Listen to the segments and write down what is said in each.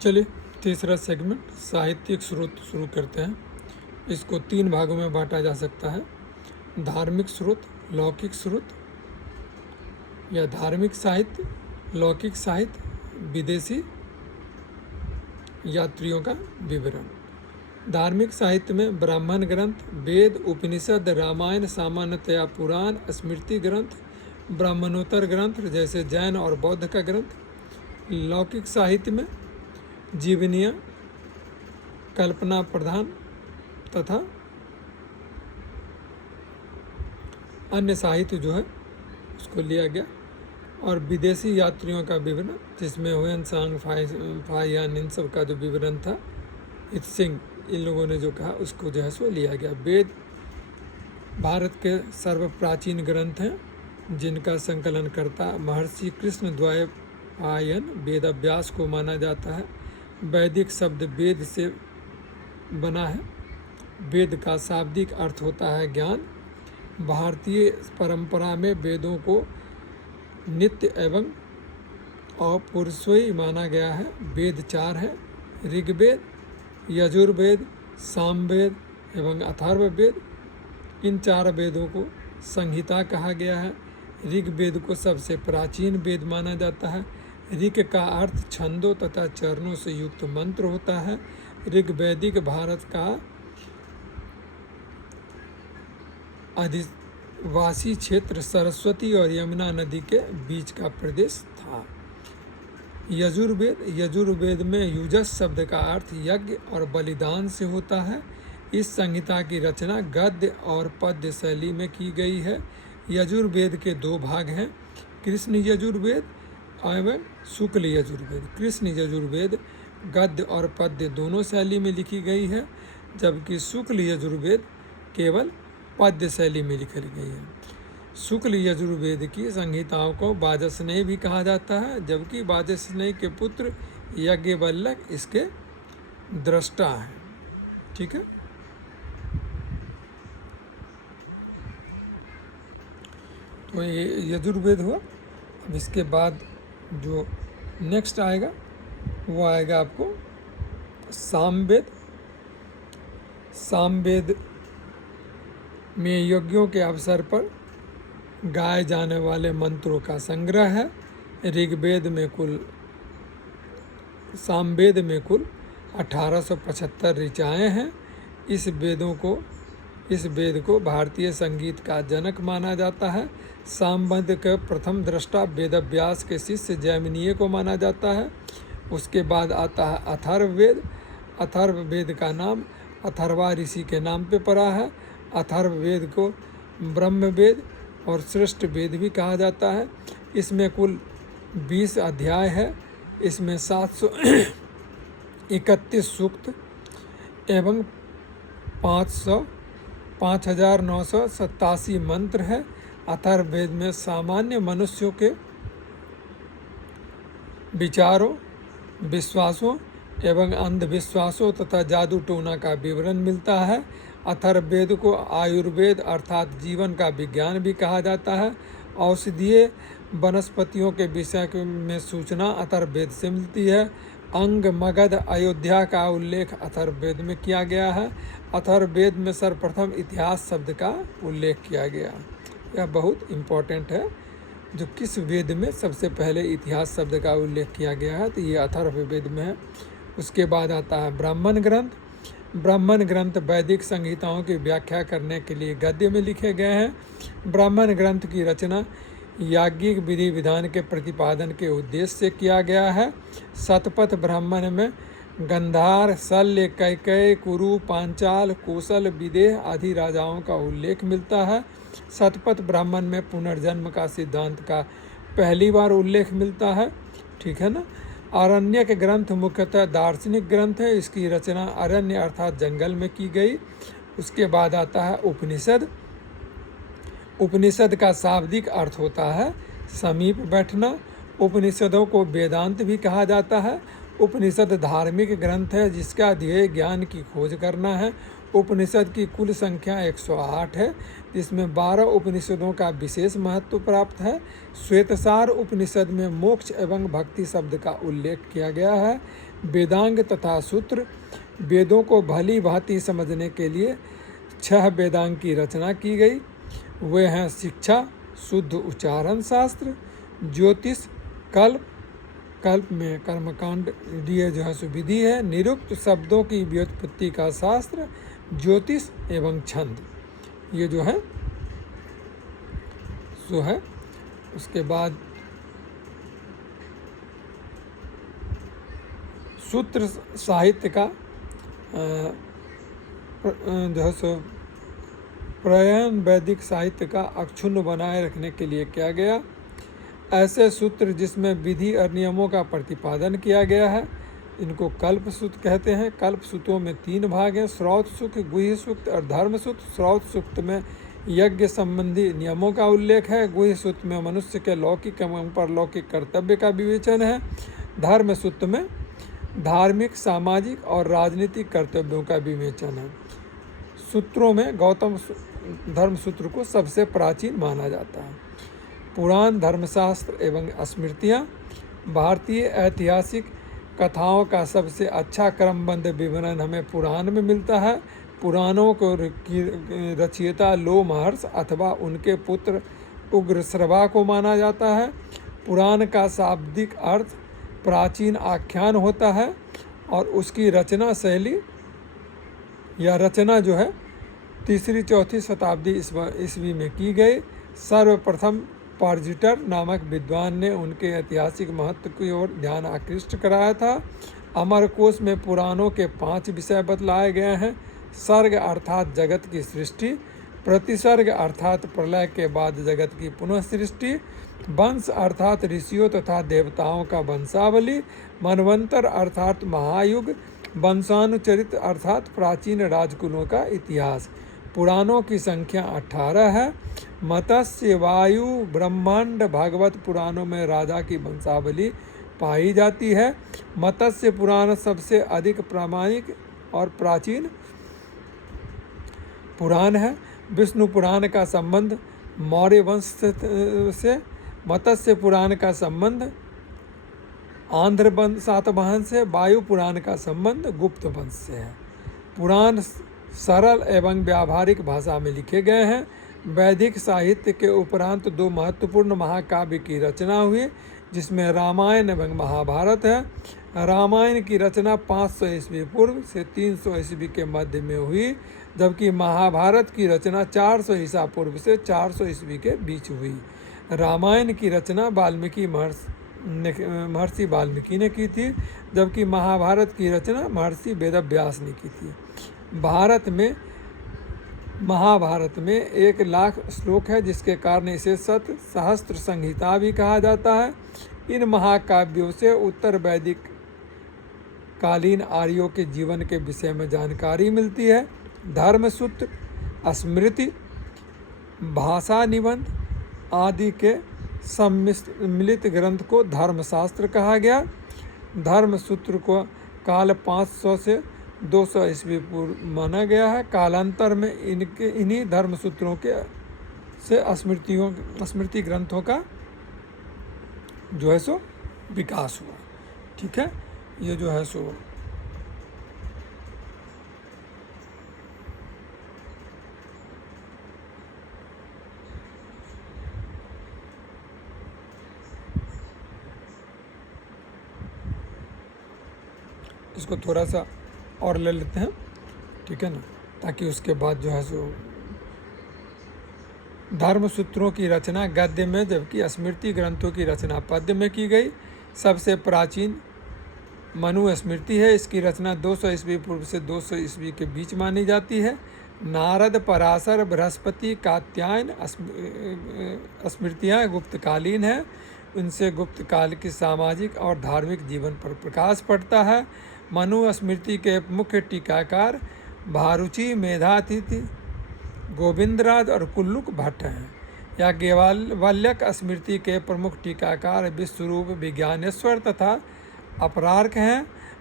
चलिए तीसरा सेगमेंट साहित्यिक स्रोत शुरू करते हैं। इसको 3 भागों में बांटा जा सकता है, धार्मिक स्रोत, लौकिक स्रोत या धार्मिक साहित्य, लौकिक साहित्य, विदेशी यात्रियों का विवरण। धार्मिक साहित्य में ब्राह्मण ग्रंथ, वेद, उपनिषद, रामायण, सामान्यतया पुराण, स्मृति ग्रंथ, ब्राह्मणोत्तर ग्रंथ जैसे जैन और बौद्ध का ग्रंथ। लौकिक साहित्य में जीवनियाँ, कल्पना प्रधान तथा अन्य साहित्य जो है उसको लिया गया। और विदेशी यात्रियों का विवरण, जिसमें हुएन सांग, फाहियान, इन सब का जो विवरण था, इत्सिंग, इन लोगों ने जो कहा उसको जो है सो लिया गया। वेद भारत के सर्वप्राचीन ग्रंथ हैं जिनका संकलन करता महर्षि कृष्णद्वैपायन वेदव्यास को माना जाता है। वैदिक शब्द वेद से बना है। वेद का शाब्दिक अर्थ होता है ज्ञान। भारतीय परंपरा में वेदों को नित्य एवं अपौरुषेय माना गया है। वेद 4 है, ऋग्वेद, यजुर्वेद, सामवेद एवं अथर्ववेद। इन 4 वेदों को संहिता कहा गया है। ऋग्वेद को सबसे प्राचीन वेद माना जाता है। ऋग का अर्थ छंदों तथा चरणों से युक्त मंत्र होता है। ऋग्वैदिक भारत का आदिवासी क्षेत्र सरस्वती और यमुना नदी के बीच का प्रदेश था। यजुर्वेद में युजस शब्द का अर्थ यज्ञ और बलिदान से होता है। इस संहिता की रचना गद्य और पद्य शैली में की गई है। यजुर्वेद के 2 भाग हैं, कृष्ण यजुर्वेद एवं शुक्ल यजुर्वेद। कृष्ण यजुर्वेद गद्य और पद्य दोनों शैली में लिखी गई है, जबकि शुक्ल यजुर्वेद केवल पद्य शैली में लिखी गई है। शुक्ल यजुर्वेद की संहिताओं को वाजस्नेय भी कहा जाता है, जबकि वाजस्नेय के पुत्र याज्ञवल्क्य इसके दृष्टा हैं। ठीक है, तो ये यजुर्वेद हुआ। अब इसके बाद जो नेक्स्ट आएगा वो आएगा आपको सामवेद। सामवेद में यज्ञों के अवसर पर गाए जाने वाले मंत्रों का संग्रह है। सामवेद में कुल 1875 ऋचाएँ हैं। इस वेद को भारतीय संगीत का जनक माना जाता है। सामवेद के प्रथम दृष्टा वेदव्यास के शिष्य जैमिनीय को माना जाता है। उसके बाद आता है अथर्ववेद। अथर्ववेद का नाम अथर्वा ऋषि के नाम पे पड़ा है। अथर्ववेद को ब्रह्मवेद और श्रेष्ठ वेद भी कहा जाता है। इसमें कुल 20 अध्याय है। इसमें 731 सूक्त एवं 5987 मंत्र है। अथर्ववेद में सामान्य मनुष्यों के विचारों, विश्वासों एवं अंधविश्वासों तथा जादू टोना का विवरण मिलता है। अथर्ववेद को आयुर्वेद अर्थात जीवन का विज्ञान भी कहा जाता है। औषधीय वनस्पतियों के विषय में सूचना अथर्ववेद से मिलती है। अंग, मगध, अयोध्या का उल्लेख अथर्ववेद में किया गया है। अथर्ववेद में सर्वप्रथम इतिहास शब्द का उल्लेख किया गया। यह बहुत इम्पोर्टेंट है, जो किस वेद में सबसे पहले इतिहास शब्द का उल्लेख किया गया है, तो ये अथर्ववेद में है। उसके बाद आता है ब्राह्मण ग्रंथ। ब्राह्मण ग्रंथ वैदिक संहिताओं की व्याख्या करने के लिए गद्य में लिखे गए हैं। ब्राह्मण ग्रंथ की रचना याज्ञिक विधि विधान के प्रतिपादन के उद्देश्य से किया गया है। शतपथ ब्राह्मण में गंधार, शल्य, कैकेयी, कुरु, पांचाल, कौशल, विदेह आदि राजाओं का उल्लेख मिलता है। शतपथ ब्राह्मण में पुनर्जन्म का सिद्धांत का पहली बार उल्लेख मिलता है। ठीक है ना। आरण्यक ग्रंथ मुख्यतः दार्शनिक ग्रंथ है। इसकी रचना अरण्य अर्थात जंगल में की गई। उसके बाद आता है उपनिषद। उपनिषद का शाब्दिक अर्थ होता है समीप बैठना। उपनिषदों को वेदांत भी कहा जाता है। उपनिषद धार्मिक ग्रंथ है जिसका ध्येय ज्ञान की खोज करना है। उपनिषद की कुल संख्या 108 है, जिसमें 12 उपनिषदों का विशेष महत्व प्राप्त है। श्वेतसार उपनिषद में मोक्ष एवं भक्ति शब्द का उल्लेख किया गया है। वेदांग तथा सूत्र, वेदों को भली भांति समझने के लिए 6 वेदांग की रचना की गई। वे हैं शिक्षा, शुद्ध उच्चारण शास्त्र, ज्योतिष, कल्प, कल्प में कर्मकांड जो है सो विधि है, निरुक्त शब्दों की व्युत्पत्ति का शास्त्र, ज्योतिष एवं छंद, ये जो है सो है। उसके बाद सूत्र साहित्य का जो है सो प्रयन वैदिक साहित्य का अक्षुण्ण बनाए रखने के लिए किया गया। ऐसे सूत्र जिसमें विधि और नियमों का प्रतिपादन किया गया है, इनको कल्प सूत्र कहते हैं। कल्प सूत्रों में 3 भाग हैं, श्रौत सूक्त, गुह्य सूक्त और धर्म सूक्त। श्रौत सूक्त में यज्ञ संबंधी नियमों का उल्लेख है। गुह्य सूक्त में मनुष्य के लौकिक एवं परलौकिक कर्तव्य का विवेचन है। धर्म सूत्र में धार्मिक, सामाजिक और राजनीतिक कर्तव्यों का विवेचन है। सूत्रों में गौतम धर्म सूत्र को सबसे प्राचीन माना जाता है। पुराण, धर्मशास्त्र एवं स्मृतियाँ, भारतीय ऐतिहासिक कथाओं का सबसे अच्छा क्रमबद्ध विवरण हमें पुराण में मिलता है। पुराणों को रचयिता लोमहर्ष अथवा उनके पुत्र उग्रश्रवा को माना जाता है। पुराण का शाब्दिक अर्थ प्राचीन आख्यान होता है और उसकी रचना शैली या रचना जो है 3री-4थी शताब्दी ईस्वी में की गई। सर्वप्रथम पार्जिटर नामक विद्वान ने उनके ऐतिहासिक महत्व की ओर ध्यान आकृष्ट कराया था। अमरकोश में पुराणों के 5 विषय बतलाए गए हैं। सर्ग अर्थात जगत की सृष्टि, प्रतिसर्ग अर्थात प्रलय के बाद जगत की पुनः सृष्टि, वंश अर्थात ऋषियों तथा देवताओं का वंशावली, मनवंतर अर्थात महायुग, वंशानुचरित अर्थात प्राचीन राजकुलों का इतिहास। पुराणों की संख्या 18 है। मत्स्य, वायु, ब्रह्मांड, भागवत पुराणों में राजा की वंशावली पाई जाती है। मत्स्य पुराण सबसे अधिक प्रामाणिक और प्राचीन पुराण है। विष्णु पुराण का संबंध मौर्य वंश से, मत्स्य पुराण का संबंध आंध्र सातवाहन से, वायु पुराण का संबंध गुप्त वंश से है। पुराण सरल एवं व्यावहारिक भाषा में लिखे गए हैं। वैदिक साहित्य के उपरांत 2 महत्वपूर्ण महाकाव्य की रचना हुई, जिसमें रामायण एवं महाभारत है। रामायण की रचना 500 ईस्वी पूर्व से 300 ईस्वी के मध्य में हुई, जबकि महाभारत की रचना 400 ईसा पूर्व से 400 ईस्वी के बीच हुई। रामायण की रचना महर्षि वाल्मीकि ने की थी, जबकि महाभारत की रचना महर्षि वेदव्यास ने की थी। महाभारत में 1 लाख श्लोक है, जिसके कारण इसे शत सहस्त्र संहिता भी कहा जाता है। इन महाकाव्यों से उत्तर वैदिक कालीन आर्यों के जीवन के विषय में जानकारी मिलती है। धर्मसूत्र, स्मृति, भाषा निबंध आदि के सम्मिलित ग्रंथ को धर्मशास्त्र कहा गया। धर्मसूत्र को काल 500 से 200 ईस्वी पूर्व माना गया है। कालांतर में इन्हीं धर्मसूत्रों के से स्मृति ग्रंथों का जो है सो विकास हुआ। ठीक है, ये जो है सो इसको थोड़ा सा और ले लेते हैं, ठीक है ना, ताकि उसके बाद जो है सो धर्मसूत्रों की रचना गद्य में, जबकि स्मृति ग्रंथों की रचना पद्य में की गई। सबसे प्राचीन मनु स्मृति है। इसकी रचना 200 ईस्वी पूर्व से 200 ईस्वी के बीच मानी जाती है। नारद, पराशर, बृहस्पति, कात्यायन स्मृतियाँ गुप्तकालीन हैं। उनसे गुप्त काल की सामाजिक और धार्मिक जीवन पर प्रकाश पड़ता है। मनु स्मृति के मुख्य टीकाकार भारुचि, मेधातिथि, गोविंदराज और कुल्लुक भट्ट हैं। याज्ञवल्क्य स्मृति के प्रमुख टीकाकार विश्वरूप, विज्ञानेश्वर तथा अपरार्क हैं।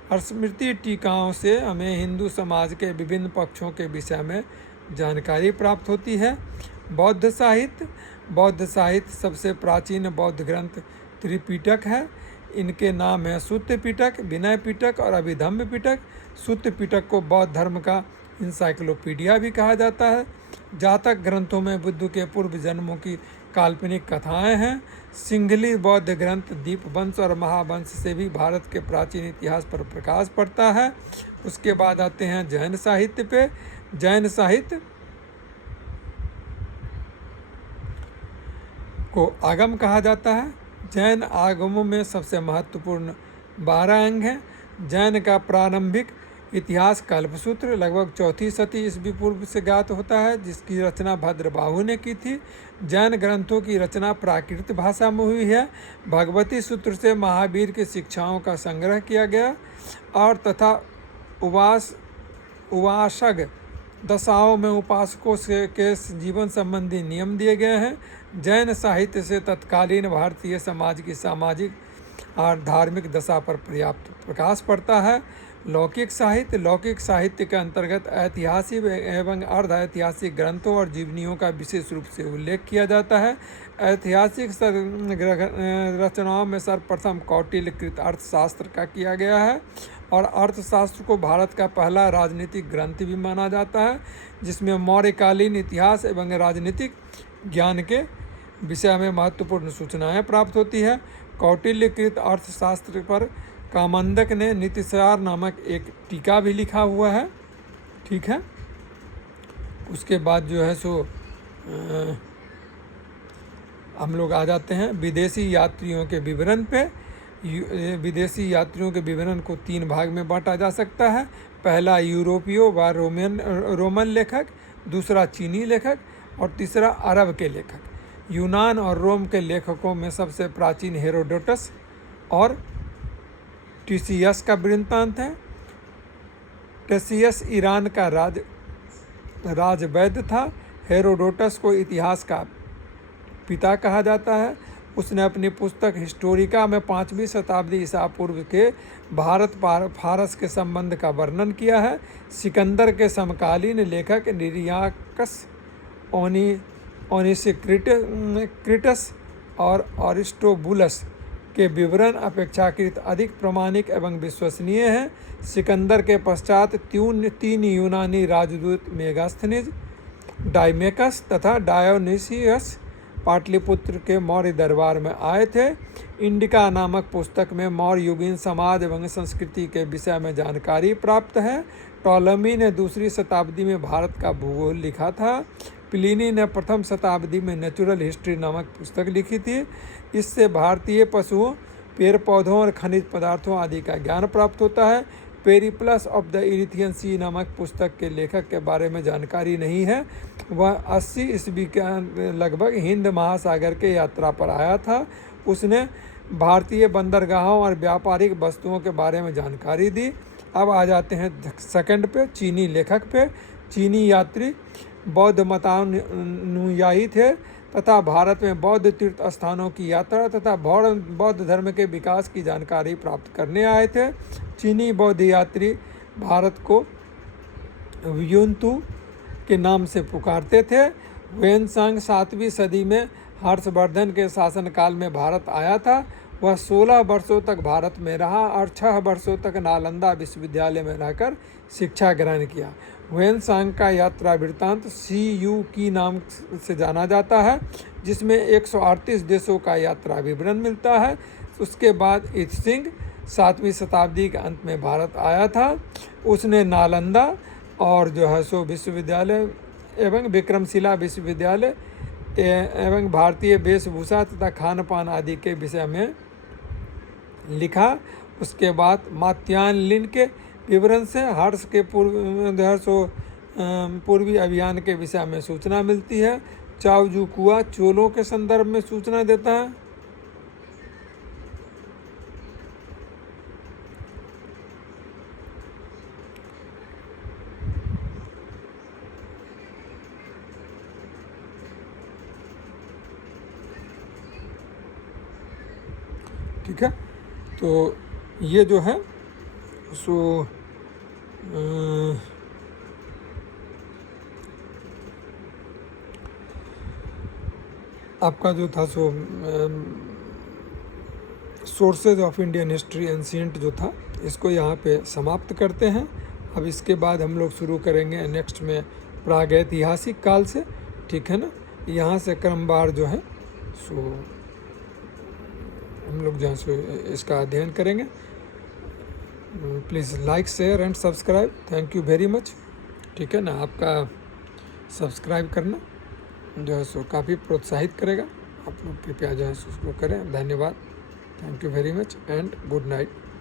स्मृति टीकाओं से हमें हिंदू समाज के विभिन्न पक्षों के विषय में जानकारी प्राप्त होती है। बौद्ध साहित्य सबसे प्राचीन बौद्ध ग्रंथ त्रिपिटक है। इनके नाम हैं सुत्त पिटक, विनय पिटक और अभिधम्म पिटक। सुत्त पिटक को बौद्ध धर्म का इंसाइक्लोपीडिया भी कहा जाता है। जातक ग्रंथों में बुद्ध के पूर्व जन्मों की काल्पनिक कथाएं हैं। सिंघली बौद्ध ग्रंथ दीपवंश और महावंश से भी भारत के प्राचीन इतिहास पर प्रकाश पड़ता है। उसके बाद आते हैं जैन साहित्य पे। जैन साहित्य को आगम कहा जाता है। जैन आगमों में सबसे महत्वपूर्ण 12 अंग हैं। जैन का प्रारंभिक इतिहास कल्पसूत्र लगभग 4वीं शती ईस्वी पूर्व से ज्ञात होता है, जिसकी रचना भद्रबाहु ने की थी। जैन ग्रंथों की रचना प्राकृत भाषा में हुई है। भगवती सूत्र से महावीर की शिक्षाओं का संग्रह किया गया और तथा उपासक दशाओं में उपासकों के जीवन संबंधी नियम दिए गए हैं। जैन साहित्य से तत्कालीन भारतीय समाज की सामाजिक और धार्मिक दशा पर पर्याप्त प्रकाश पड़ता है। लौकिक साहित्य के अंतर्गत ऐतिहासिक एवं अर्ध ऐतिहासिक ग्रंथों और जीवनियों का विशेष रूप से उल्लेख किया जाता है। ऐतिहासिक रचनाओं में सर्वप्रथम कौटिल्यकृत अर्थशास्त्र का किया गया है और अर्थशास्त्र को भारत का पहला राजनीतिक ग्रंथ भी माना जाता है, जिसमें मौर्यकालीन इतिहास एवं राजनीतिक ज्ञान के विषय में महत्वपूर्ण सूचनाएं प्राप्त होती है। कौटिल्यकृत अर्थशास्त्र पर कामंदक ने नीतिसार नामक एक टीका भी लिखा हुआ है। ठीक है, उसके बाद जो है सो हम लोग आ जाते हैं विदेशी यात्रियों के विवरण पे। विदेशी यात्रियों के विवरण को 3 भाग में बांटा जा सकता है। पहला यूरोपीय व रोमन लेखक, दूसरा चीनी लेखक और तीसरा अरब के लेखक। यूनान और रोम के लेखकों में सबसे प्राचीन हेरोडोटस और टिसियस का वृत्तांत है। टिसियस ईरान का राजवैद्य था। हेरोडोटस को इतिहास का पिता कहा जाता है। उसने अपनी पुस्तक हिस्टोरिका में 5वीं शताब्दी ईसा पूर्व के भारत फारस के संबंध का वर्णन किया है। सिकंदर के समकालीन लेखक निरियाकस, ओनिसिक्रिटस और अरिस्टोबुलस के विवरण अपेक्षाकृत अधिक प्रामाणिक एवं विश्वसनीय हैं। सिकंदर के पश्चात 3 यूनानी राजदूत मेगास्थनीज, डाइमेकस तथा डायोनिसियस पाटलिपुत्र के मौर्य दरबार में आए थे। इंडिका नामक पुस्तक में मौर्य युगीन समाज एवं संस्कृति के विषय में जानकारी प्राप्त है। टॉलमी ने 2री शताब्दी में भारत का भूगोल लिखा था। प्लिनी ने 1म शताब्दी में नेचुरल हिस्ट्री नामक पुस्तक लिखी थी। इससे भारतीय पशुओं, पेड़ पौधों और खनिज पदार्थों आदि का ज्ञान प्राप्त होता है। पेरिप्लस ऑफ द इरिथियन सी नामक पुस्तक के लेखक के बारे में जानकारी नहीं है। वह 80 ईस्वी के लगभग हिंद महासागर के यात्रा पर आया था। उसने भारतीय बंदरगाहों और व्यापारिक वस्तुओं के बारे में जानकारी दी। अब आ जाते हैं सेकंड पे, चीनी लेखक पे। चीनी यात्री बौद्ध मतानुयायी थे तथा भारत में बौद्ध तीर्थ स्थानों की यात्रा तथा बौद्ध धर्म के विकास की जानकारी प्राप्त करने आए थे। चीनी बौद्ध यात्री भारत को व्युन्तु के नाम से पुकारते थे। वेनसांग 7वीं सदी में हर्षवर्धन के शासनकाल में भारत आया था। वह 16 वर्षों तक भारत में रहा और 6 वर्षों तक नालंदा विश्वविद्यालय में रहकर शिक्षा ग्रहण किया। वेनसांग का यात्रा वृत्तांत CU की नाम से जाना जाता है, जिसमें 138 देशों का यात्रा विवरण मिलता है। उसके बाद इत्सिंग 7वीं शताब्दी के अंत में भारत आया था। उसने नालंदा और जो है सो विश्वविद्यालय एवं विक्रमशिला विश्वविद्यालय एवं भारतीय वेशभूषा तथा खान पान आदि के विषय में लिखा। उसके बाद मात्स्यायन के विवरण से हर्ष के पूर्वी अभियान के विषय में सूचना मिलती है। चाओजुकुआ चोलों के संदर्भ में सूचना देता है। ठीक है, तो ये जो है सो आपका जो था सो sources of Indian history ancient जो था, इसको यहाँ पे समाप्त करते हैं। अब इसके बाद हम लोग शुरू करेंगे नेक्स्ट में प्रागैतिहासिक काल से, ठीक है ना। यहाँ से क्रमवार जो है सो हम लोग जहाँ से इसका अध्ययन करेंगे। Please like, share and subscribe. Thank you very much, ठीक है ना। आपका सब्सक्राइब करना जो है सो काफ़ी प्रोत्साहित करेगा। आप लोग कृपया जो है उसको करें। धन्यवाद। Thank you very much and good night.